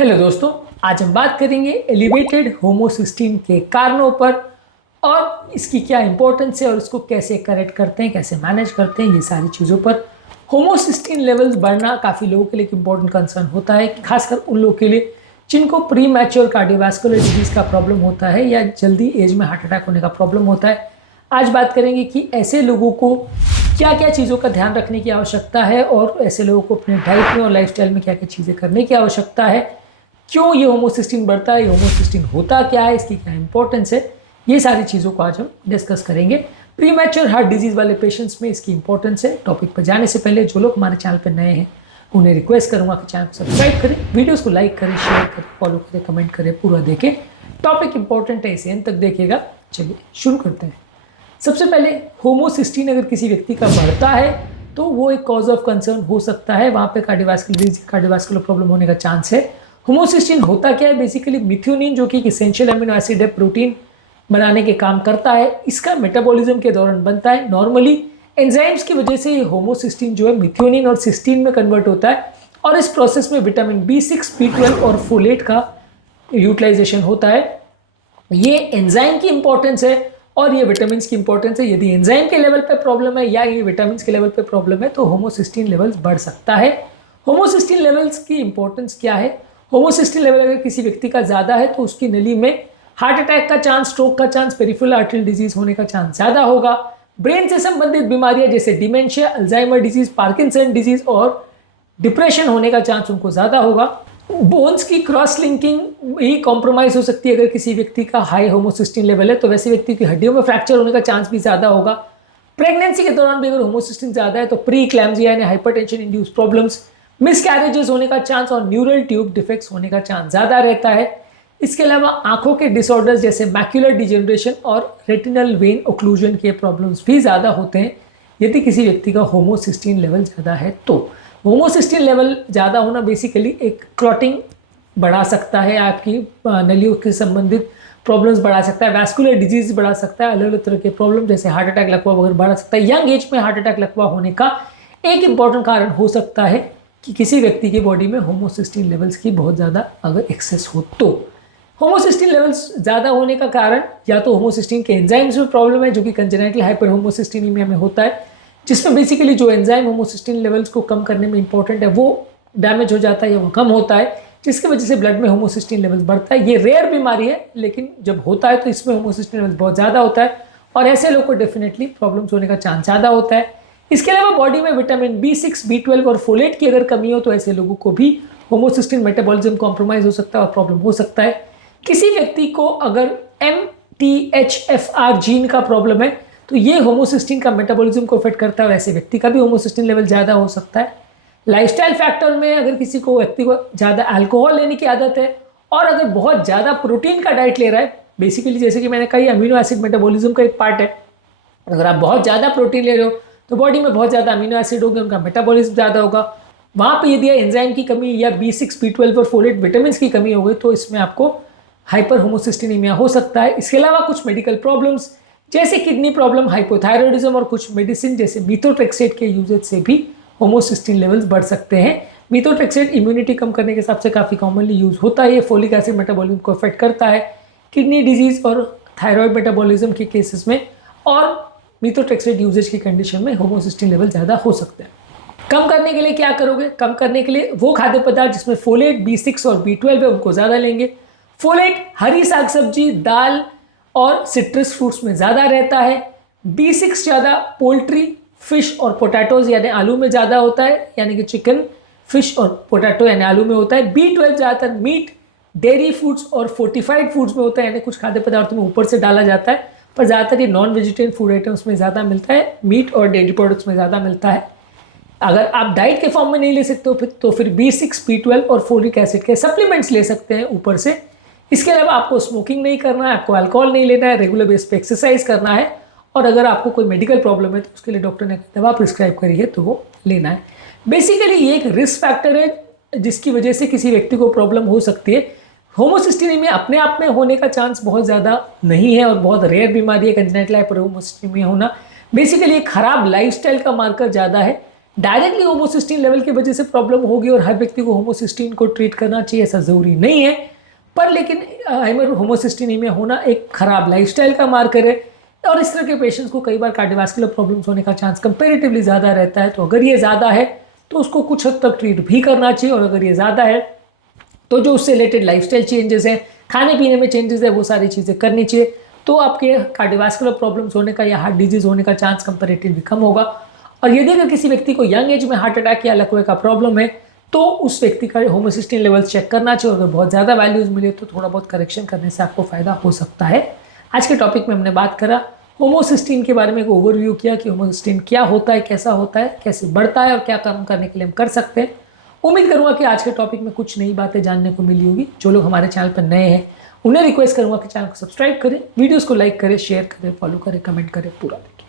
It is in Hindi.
हेलो दोस्तों, आज हम बात करेंगे एलिवेटेड होमोसिस्टीन के कारणों पर और इसकी क्या इंपॉर्टेंस है और इसको कैसे करेक्ट करते हैं, कैसे मैनेज करते हैं, ये सारी चीज़ों पर। होमोसिस्टीन लेवल्स बढ़ना काफ़ी लोगों के लिए एक इंपॉर्टेंट कंसर्न होता है, खासकर उन लोगों के लिए जिनको प्री मैच्योर कार्डियोवास्कुलर डिजीज़ का प्रॉब्लम होता है या जल्दी एज में हार्ट अटैक होने का प्रॉब्लम होता है। आज बात करेंगे कि ऐसे लोगों को क्या क्या चीज़ों का ध्यान रखने की आवश्यकता है और ऐसे लोगों को अपने डाइट में और लाइफस्टाइल में क्या क्या चीज़ें करने की आवश्यकता है, क्यों ये होमोसिस्टीन बढ़ता है, ये होमोसिस्टीन होता क्या है, इसकी क्या इंपॉर्टेंस है, ये सारी चीज़ों को आज हम डिस्कस करेंगे। प्री मैच्योर हार्ट डिजीज़ वाले पेशेंट्स में इसकी इंपॉर्टेंस है। टॉपिक पर जाने से पहले जो लोग हमारे चैनल पर नए हैं उन्हें रिक्वेस्ट करूँगा कि चैनल को सब्सक्राइब करें, वीडियोज़ को लाइक करें, शेयर करें, फॉलो करें, कमेंट करें, पूरा देखें। टॉपिक इंपॉर्टेंट है, इसे अंत तक देखिएगा। चलिए शुरू करते हैं। सबसे पहले होमोसिस्टीन अगर किसी व्यक्ति का बढ़ता है तो वो एक कॉज ऑफ कंसर्न हो सकता है, वहाँ पे कार्डियोवास्कुलर प्रॉब्लम होने का चांस है। होमोसिस्टीन होता क्या है? बेसिकली मिथ्योनिन जो कि एक एसेंशियल अमीनो एसिड है, प्रोटीन बनाने के काम करता है, इसका मेटाबॉलिज्म के दौरान बनता है। नॉर्मली एंजाइम्स की वजह से ये होमोसिस्टीन जो है मिथ्योनिन और सिस्टीन में कन्वर्ट होता है और इस प्रोसेस में विटामिन B6, B12 और फोलेट का यूटिलाइजेशन होता है। ये एंजाइम की इंपॉर्टेंस है और ये विटामिन की इंपॉर्टेंस है। यदि एंजाइम के लेवल पे प्रॉब्लम है या ये विटामिन के लेवल पे प्रॉब्लम है तो होमोसिस्टीन लेवल्स बढ़ सकता है। होमोसिस्टीन लेवल्स की इंपॉर्टेंस क्या है? होमोसिस्टीन लेवल अगर किसी व्यक्ति का ज़्यादा है तो उसकी नली में हार्ट अटैक का चांस, स्ट्रोक का चांस, पेरिफेरल आर्टरियल डिजीज होने का चांस ज़्यादा होगा। ब्रेन से संबंधित बीमारियां जैसे dementia, Alzheimer disease, Parkinson disease और डिप्रेशन होने का चांस उनको ज़्यादा होगा। बोन्स की क्रॉस लिंकिंग ही कॉम्प्रोमाइज हो सकती है अगर किसी व्यक्ति का हाई होमोसिस्टीन लेवल है, तो वैसे व्यक्ति की हड्डियों में फ्रैक्चर होने का चांस भी ज़्यादा होगा। प्रेगनेंसी के दौरान भी अगर होमोसिस्टीन ज़्यादा है तो प्री क्लैम्सिया यानी हाइपरटेंशन इंड्यूस प्रॉब्लम्स, मिसकैरेजेस होने का चांस और न्यूरल ट्यूब डिफेक्ट्स होने का चांस ज़्यादा रहता है। इसके अलावा आंखों के डिसऑर्डर्स जैसे मैक्यूलर डिजेनरेशन और रेटिनल वेन ओक्लूजन के प्रॉब्लम्स भी ज़्यादा होते हैं यदि किसी व्यक्ति का होमोसिस्टीन लेवल ज़्यादा है तो। होमोसिस्टीन लेवल ज़्यादा होना बेसिकली एक क्लॉटिंग बढ़ा सकता है, आपकी नलियों के संबंधित प्रॉब्लम्स बढ़ा सकता है, वैस्कुलर डिजीज बढ़ा सकता है, अलग अलग तरह के प्रॉब्लम जैसे हार्ट अटैक, लकवा वगैरह बढ़ा सकता है। यंग एज में हार्ट अटैक, लकवा होने का एक इंपॉर्टेंट कारण हो सकता है कि किसी व्यक्ति की बॉडी में होमोसिस्टीन लेवल्स की बहुत ज़्यादा अगर एक्सेस हो तो। होमोसिस्टीन लेवल्स ज़्यादा होने का कारण या तो होमोसिस्टीन के एंजाइम्स में प्रॉब्लम है जो कि कंजेनिटल हाइपर होमोसिस्टीनिमिया में होता है, जिसमें बेसिकली जो एंजाइम होमोसिस्टीन लेवल्स को कम करने में इंपॉर्टेंट है वो डैमेज हो जाता है या वो कम होता है, जिसकी वजह से ब्लड में होमोसिस्टीन लेवल्स बढ़ता है। ये रेयर बीमारी है लेकिन जब होता है तो इसमें होमोसिस्टीन लेवल्स बहुत ज़्यादा होता है और ऐसे लोग को डेफिनेटली प्रॉब्लम्स होने का चांस ज़्यादा होता है। इसके अलावा बॉडी में विटामिन B6, B12 और फोलेट की अगर कमी हो तो ऐसे लोगों को भी होमोसिस्टीन मेटाबॉलिज्म कॉम्प्रोमाइज हो सकता है और प्रॉब्लम हो सकता है। किसी व्यक्ति को अगर MTHFR जीन का प्रॉब्लम है तो ये होमोसिस्टीन का मेटाबॉलिज्म को इफेक्ट करता है और ऐसे व्यक्ति का भी होमोसिस्टीन लेवल ज़्यादा हो सकता है। लाइफस्टाइल फैक्टर में अगर किसी को व्यक्ति को ज़्यादा अल्कोहल लेने की आदत है और अगर बहुत ज़्यादा प्रोटीन का डाइट ले रहा है, बेसिकली जैसे कि मैंने कहा अमीनो एसिड मेटाबॉलिज्म का एक पार्ट है। अगर आप बहुत ज़्यादा प्रोटीन ले रहे हो तो बॉडी में बहुत ज़्यादा अमीनो एसिड होंगे, उनका मेटाबॉलिज्म ज़्यादा होगा। वहाँ पर यदि एंजाइम की कमी या B6, B12 और फोलेट विटामिन की कमी हो गई तो इसमें आपको हाइपर होमोसिस्टीनिमिया हो सकता है। इसके अलावा कुछ मेडिकल प्रॉब्लम्स जैसे किडनी प्रॉब्लम, हाइपोथायरॉयडिज्म और कुछ मेडिसिन जैसे मीथोट्रेक्सेट के यूजेज से भी होमोसिस्टीन लेवल्स बढ़ सकते हैं। मीथोट्रेक्सेट इम्यूनिटी कम करने के हिसाब से काफ़ी कॉमनली यूज होता है। ये फोलिक एसिड मेटाबॉलिज्म को अफेक्ट करता है किडनी डिजीज और थायराइड मेटाबॉलिज्म के केसेस में, और मीथोट्रेक्सेट यूजेज की कंडीशन में होमोसिस्टीन लेवल ज़्यादा हो सकते हैं। कम करने के लिए क्या करोगे? कम करने के लिए वो खाद्य पदार्थ जिसमें फोलेट, B6 और B12 है उनको ज़्यादा लेंगे। फोलेट हरी साग सब्जी, दाल और सिट्रस फ्रूट्स में ज़्यादा रहता है। B6 ज़्यादा पोल्ट्री, फिश और पोटैटोज यानी आलू में ज़्यादा होता है, यानी कि चिकन, फिश और पोटैटो यानी आलू में होता है। B12 ज़्यादातर मीट, डेयरी फूड्स और फोर्टिफाइड फूड्स में होता है, यानी कुछ खाद्य पदार्थों में ऊपर से डाला जाता है, पर ज़्यादातर ये नॉन वेजिटेरियन फूड आइटम्स में ज़्यादा मिलता है, मीट और डेयरी प्रोडक्ट्स में ज़्यादा मिलता है। अगर आप डाइट के फॉर्म में नहीं ले सकते हो तो फिर B6, B12 और फोलिक एसिड के सप्लीमेंट्स ले सकते हैं ऊपर से। इसके अलावा आपको स्मोकिंग नहीं करना है, आपको अल्कोहल नहीं लेना है, रेगुलर बेस पे एक्सरसाइज करना है, और अगर आपको कोई मेडिकल प्रॉब्लम है तो उसके लिए डॉक्टर ने दवा प्रिस्क्राइब करी है तो वो लेना है। बेसिकली ये एक रिस्क फैक्टर है जिसकी वजह से किसी व्यक्ति को प्रॉब्लम हो सकती है। होमोसिस्टीनिमिया अपने आप में होने का चांस बहुत ज़्यादा नहीं है और बहुत रेयर बीमारी है कंजेनिटल हाइपर होमोसिस्टीनिमिया होना। बेसिकली एक खराब लाइफस्टाइल का मार्कर ज़्यादा है डायरेक्टली होमोसिस्टीन लेवल की वजह से प्रॉब्लम होगी और हर व्यक्ति को होमोसिस्टीन को ट्रीट करना चाहिए ऐसा ज़रूरी नहीं है, पर लेकिन होमोसिस्टीनीमिया होना एक खराब लाइफस्टाइल का मार्कर है और इस तरह के पेशेंट्स को कई बार कार्डियोवास्कुलर प्रॉब्लम्स होने का चांस कंपेरेटिवली ज़्यादा रहता है। तो अगर ये ज़्यादा है तो उसको कुछ हद तक ट्रीट भी करना चाहिए, और अगर ये ज़्यादा है तो जो उससे रिलेटेड लाइफस्टाइल चेंजेस हैं, खाने पीने में चेंजेस है, वो सारी चीज़ें करनी चाहिए। तो आपके कार्डियोवास्कुलर प्रॉब्लम्स होने का या हार्ट डिजीज़ होने का चांस कंपेरेटिवली कम होगा। और यदि अगर किसी व्यक्ति को यंग एज में हार्ट अटैक या लकवे का प्रॉब्लम है तो उस व्यक्ति का होमोसिस्टीन लेवल चेक करना चाहिए। अगर बहुत ज़्यादा वैल्यूज़ मिले तो थोड़ा बहुत करेक्शन करने से आपको फ़ायदा हो सकता है। आज के टॉपिक में हमने बात करा होमोसिस्टीन के बारे में, एक ओवरव्यू किया कि होमोसिस्टीन क्या होता है, कैसा होता है, कैसे बढ़ता है और क्या काम करने के लिए हम कर सकते हैं। उम्मीद करूँगा कि आज के टॉपिक में कुछ नई बातें जानने को मिली होगी। जो लोग हमारे चैनल पर नए हैं उन्हें रिक्वेस्ट करूँगा कि चैनल को सब्सक्राइब करें, वीडियोज़ को लाइक करें, शेयर करें, फॉलो करें, कमेंट करें, पूरा देखें।